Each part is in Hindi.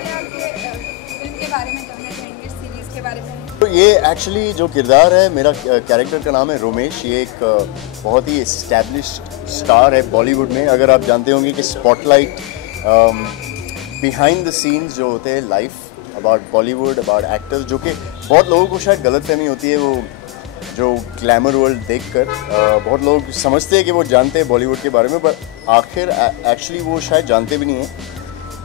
पहले आपके फिल्म के बारे में जानना चाहेंगे, सीरीज़ के बारे में। तो ये एक्चुअली जो किरदार है, मेरा कैरेक्टर का नाम है रोमेश। ये एक बहुत ही एस्टैब्लिश्ड स्टार है बॉलीवुड में। अगर आप जानते होंगे कि स्पॉटलाइट बिहाइंड द सीन्स जो होते हैं life about Bollywood, about actors, जो कि बहुत लोगों को शायद गलतफहमी होती है वो जो ग्लैमर वर्ल्ड देखकर। बहुत लोग समझते हैं कि वो जानते हैं बॉलीवुड के बारे में, पर आखिर एक्चुअली वो शायद जानते भी नहीं हैं।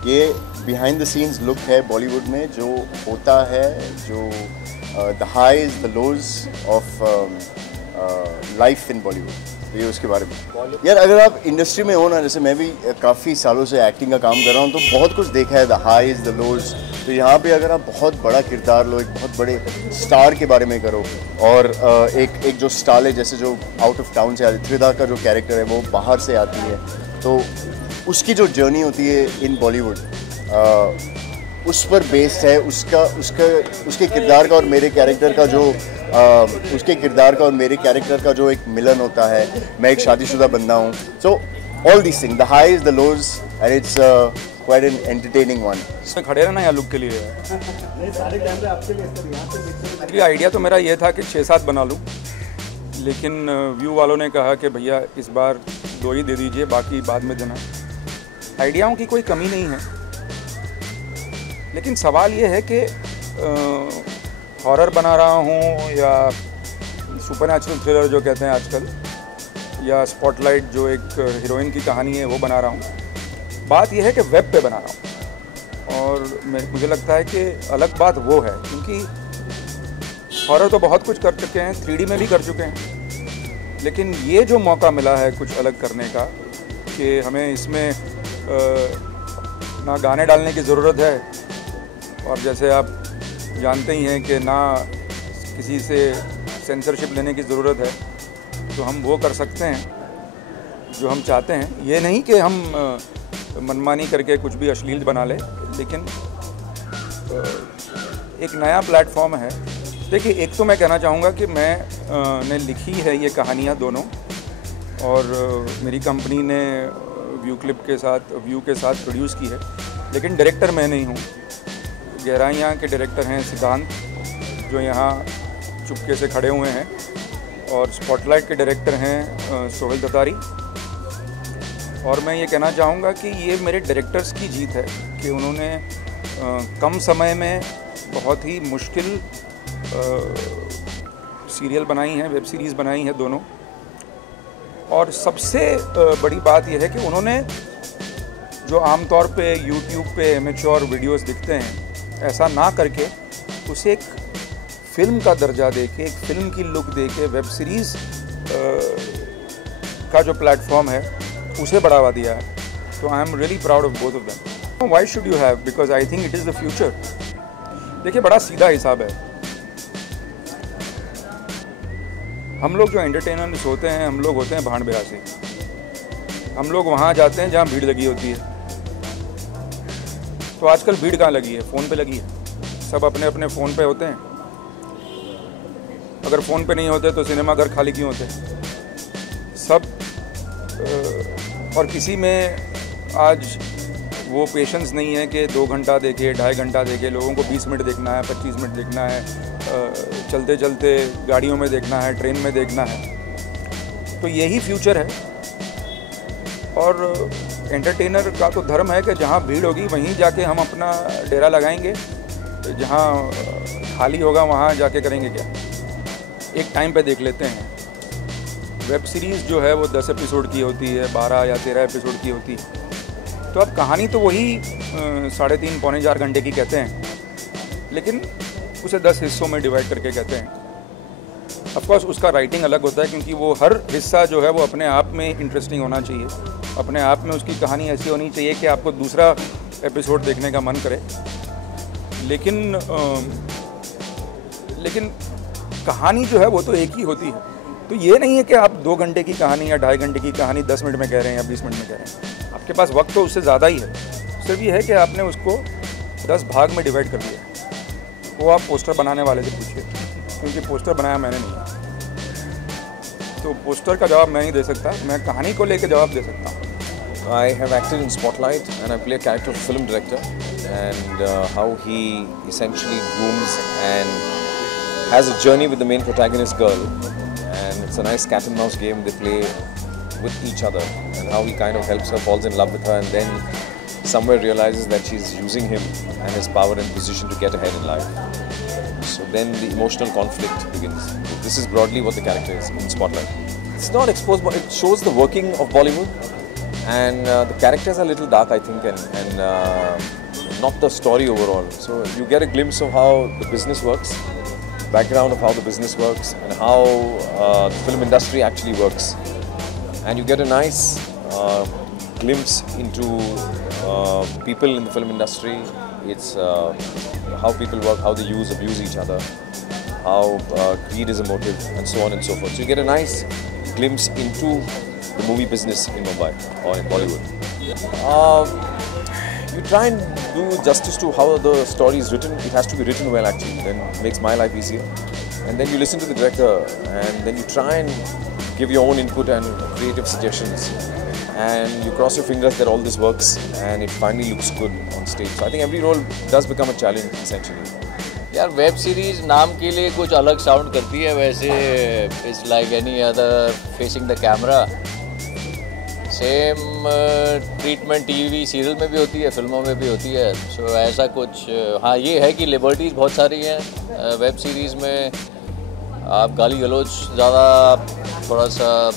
ये बिहाइंड द सीन्स लुक है बॉलीवुड में जो होता है, जो the highs the lows of life in Bollywood, ये उसके बारे में। यार अगर आप इंडस्ट्री में हो ना, जैसे मैं भी काफ़ी सालों से एक्टिंग का काम कर रहा हूँ, तो बहुत कुछ देखा है, द हाइज द लोज। तो यहाँ पे अगर आप बहुत बड़ा किरदार लो, एक बहुत बड़े स्टार के बारे में करो, और एक जो स्टार है, जैसे जो आउट ऑफ टाउन से त्रिधा का जो कैरेक्टर है वो बाहर से आती है, तो उसकी जो जर्नी होती है इन बॉलीवुड उस पर बेस्ड है। उसके किरदार का और मेरे कैरेक्टर का जो उसके किरदार का और मेरे कैरेक्टर का जो एक मिलन होता है। मैं एक शादीशुदा बंदा हूँ, so all this thing, the highs the lows, and it's quite an entertaining one. इसमें खड़े रहना यहाँ लुक के लिए है। सारे कैमरे आपके लिए। आइडिया तो मेरा ये था कि 6-7 बना लूँ, लेकिन व्यू वालों ने कहा कि भैया इस बार 2 ही दे दीजिए, बाकी बाद में देना। आइडियाओं की कोई कमी नहीं है, लेकिन सवाल ये है कि हॉरर बना रहा हूँ या सुपरनैचुरल थ्रिलर जो कहते हैं आजकल, या स्पॉटलाइट जो एक हीरोइन की कहानी है वो बना रहा हूँ। बात यह है कि वेब पे बना रहा हूँ, और मुझे लगता है कि अलग बात वो है, क्योंकि हॉरर तो बहुत कुछ कर चुके हैं, 3D में भी कर चुके हैं, लेकिन ये जो मौका मिला है कुछ अलग करने का, कि हमें इसमें ना गाने डालने की ज़रूरत है, और जैसे आप जानते ही हैं कि ना किसी से सेंसरशिप लेने की ज़रूरत है, तो हम वो कर सकते हैं जो हम चाहते हैं। ये नहीं कि हम मनमानी करके कुछ भी अश्लील बना ले, लेकिन एक नया प्लेटफॉर्म है। देखिए, एक तो मैं कहना चाहूँगा कि मैंने लिखी है ये कहानियाँ दोनों, और मेरी कंपनी ने व्यू के साथ प्रोड्यूस की है, लेकिन डायरेक्टर मैं नहीं हूँ। गहराइयाँ के डायरेक्टर हैं सिद्धांत, जो यहाँ चुपके से खड़े हुए हैं, और स्पॉटलाइट के डायरेक्टर हैं सोहेल ततारी। और मैं ये कहना चाहूँगा कि ये मेरे डायरेक्टर्स की जीत है कि उन्होंने कम समय में बहुत ही मुश्किल सीरियल बनाई हैं, वेब सीरीज़ बनाई हैं दोनों। और सबसे बड़ी बात यह है कि उन्होंने जो आमतौर पे यूट्यूब पे एमेच्योर वीडियोस दिखते हैं, ऐसा ना करके उसे एक फ़िल्म का दर्जा देके, एक फ़िल्म की लुक देके, वेब सीरीज़ का जो प्लेटफॉर्म है उसे बढ़ावा दिया है। तो I am really proud of both of them. Why should you have, because I think it is the future. देखिए, बड़ा सीधा हिसाब है। हम लोग जो एंटरटेनर्स होते हैं, हम लोग होते हैं भांड बिरासी। हम लोग वहाँ जाते हैं जहाँ भीड़ लगी होती है। तो आजकल भीड़ कहाँ लगी है? फ़ोन पे लगी है। सब अपने अपने फ़ोन पे होते हैं। अगर फ़ोन पे नहीं होते तो सिनेमा घर खाली क्यों होते? सब और किसी में आज वो पेशेंस नहीं है कि 2 घंटा देखे, 2.5 घंटा देखे। लोगों को 20 मिनट देखना है, 25 मिनट देखना है, चलते चलते गाड़ियों में देखना है, ट्रेन में देखना है। तो यही फ्यूचर है। और एंटरटेनर का तो धर्म है कि जहाँ भीड़ होगी वहीं जाके हम अपना डेरा लगाएंगे, जहाँ खाली होगा वहाँ जाके करेंगे क्या? एक टाइम पे देख लेते हैं। वेब सीरीज़ जो है वो 10 एपिसोड की होती है, 12 या 13 एपिसोड की होती है। तो अब कहानी तो वही 3.5 पौने 4 घंटे की कहते हैं, लेकिन उसे 10 हिस्सों में डिवाइड करके कहते हैं। ऑफकोर्स उसका राइटिंग अलग होता है, क्योंकि वो हर हिस्सा जो है वो अपने आप में इंटरेस्टिंग होना चाहिए, अपने आप में उसकी कहानी ऐसी होनी चाहिए कि आपको दूसरा एपिसोड देखने का मन करे। लेकिन कहानी जो है वो तो एक ही होती है। तो ये नहीं है कि आप 2 घंटे की कहानी या 2.5 घंटे की कहानी 10 मिनट में कह रहे हैं या 20 मिनट में कह रहे हैं। आपके पास वक्त तो उससे ज़्यादा ही है। सिर्फ ये है कि आपने उसको 10 भाग में डिवाइड कर दिया। वो आप पोस्टर बनाने वाले से पूछिए, क्योंकि पोस्टर बनाया मैंने नहीं। तो पोस्टर का जवाब मैं नहीं दे सकता, मैं कहानी को लेकर जवाब दे सकता हूँ। I have acted in Spotlight and I play a character of film director. and how he essentially grooms and has a journey with the main protagonist girl, and it's a nice cat and mouse game they play with each other, and how he kind of helps her, falls in love with her, and then somewhere realizes that she's using him and his power and position to get ahead in life. So then the emotional conflict begins. This is broadly what the character is in Spotlight. It's not exposed, but it shows the working of Bollywood, and the characters are a little dark, I think, and not the story overall. So you get a glimpse of how the business works, background of how the business works, and how the film industry actually works. And you get a nice glimpse into people in the film industry. It's how people work, how they abuse each other, how greed is a motive, and so on and so forth. So you get a nice glimpse into the movie business in Mumbai or in Bollywood. You try and do justice to how the story is written. It has to be written well, actually, then it makes my life easier. And then you listen to the director, and then you try and give your own input and creative suggestions. And you cross your fingers that all this works and it finally looks good on stage. So I think every role does become a challenge, essentially. यार वेब सीरीज नाम के लिए कुछ अलग साउंड करती है, वैसे it's like any other facing the camera. Same treatment TV serial में भी होती है, फिल्मों में भी होती है. सो ऐसा कुछ, हाँ ये है कि लिबर्टीज़ बहुत सारी हैं वेब सीरीज़ में. आप गाली गलौज ज़्यादा, थोड़ा सा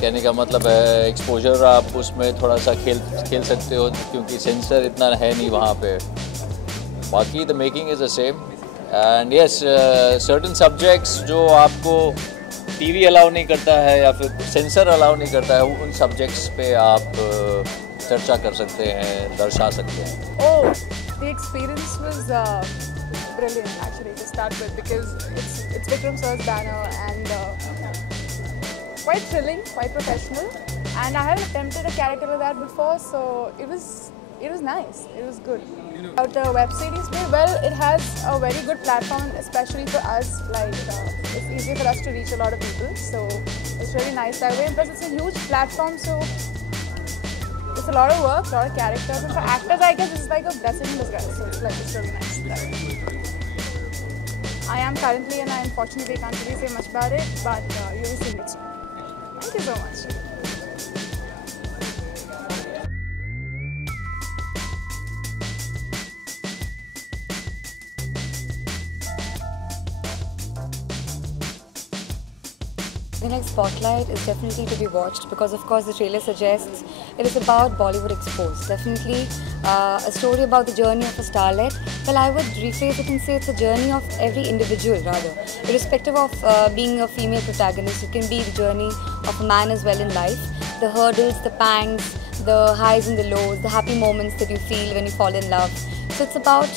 कहने का मतलब है एक्सपोजर आप उसमें थोड़ा सा खेल सकते हो, क्योंकि सेंसर इतना है नहीं वहाँ पे. बाकी the making is the same. And yes, certain subjects जो आपको टीवी अलाउ नहीं करता है या फिर सेंसर अलाउ नहीं करता है, उन सब्जेक्ट्स पे आप चर्चा कर सकते हैं, दर्शा सकते हैं. Oh, the experience was brilliant actually to start with, because it's Vikram sir's banner and quite thrilling, quite professional, and I haven't attempted a character like that before, so it was nice, it was good. About the web series play, well, it has a very good platform, especially for us. Like it's easy for us to reach a lot of people, so it's really nice that way. And plus, it's a huge platform, so it's a lot of work, a lot of characters, and for actors, I guess it's like a blessing in disguise. So it's really nice that way. I am currently, and I unfortunately can't really say much about it, but you will see next time. Thank you so much. The next Spotlight is definitely to be watched because, of course, the trailer suggests it is about Bollywood exposed. Definitely a story about the journey of a starlet. Well, I would rephrase it and say it's a journey of every individual, rather. Irrespective of being a female protagonist, it can be the journey of a man as well in life. The hurdles, the pangs, the highs and the lows, the happy moments that you feel when you fall in love. So it's about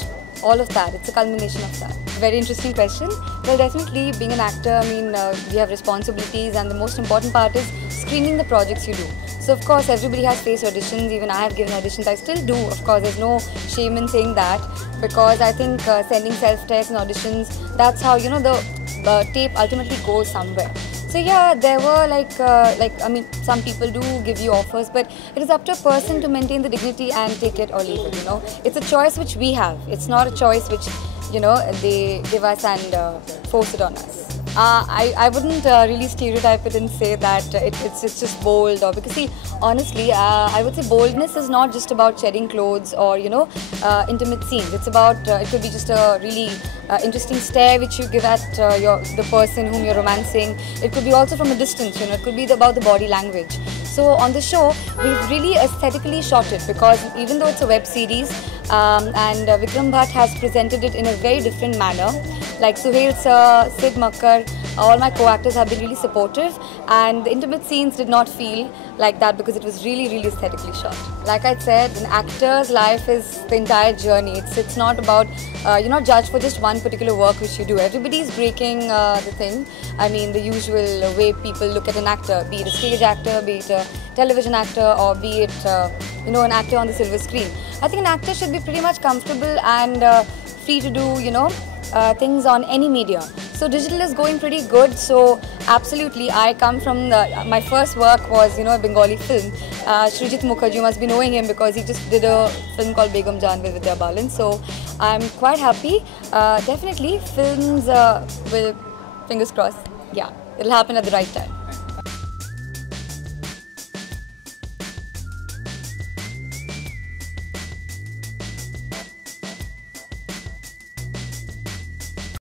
all of that. It's a culmination of that. Very interesting question. Well, definitely being an actor, I mean, we have responsibilities, and the most important part is screening the projects you do. So of course everybody has faced auditions, even I have given auditions, I still do. Of course there's no shame in saying that, because I think sending self-tests and auditions, that's how, you know, the tape ultimately goes somewhere. So yeah, there were I mean, some people do give you offers, but it is up to a person to maintain the dignity and take it or leave it, you know. It's a choice which we have. It's not a choice which, you know, they give us and force it on us. I wouldn't really stereotype it and say that it's just bold, or because see, honestly, I would say boldness is not just about shedding clothes or, you know, intimate scenes. It's about it could be just a really interesting stare which you give at the person whom you're romancing. It could be also from a distance, you know. It could be about the body language. So on the show, we've really aesthetically shot it, because even though it's a web series, and Vikram Bhatt has presented it in a very different manner. Like Suhail sir, Sid Makkar, all my co-actors have been really supportive, and the intimate scenes did not feel like that because it was really, really aesthetically shot. Like I said, an actor's life is the entire journey. It's not about, you're not judged for just one particular work which you do. Everybody's breaking the thing. I mean, the usual way people look at an actor, be it a stage actor, be it a television actor, or be it, you know, an actor on the silver screen. I think an actor should be pretty much comfortable and free to do, you know, things on any media. So digital is going pretty good. So absolutely, I come from my first work was a Bengali film. Srijit Mukherjee, you must be knowing him because he just did a film called Begum Jaan with Vidya Balan. So I'm quite happy. Definitely films will, fingers crossed, yeah, it'll happen at the right time.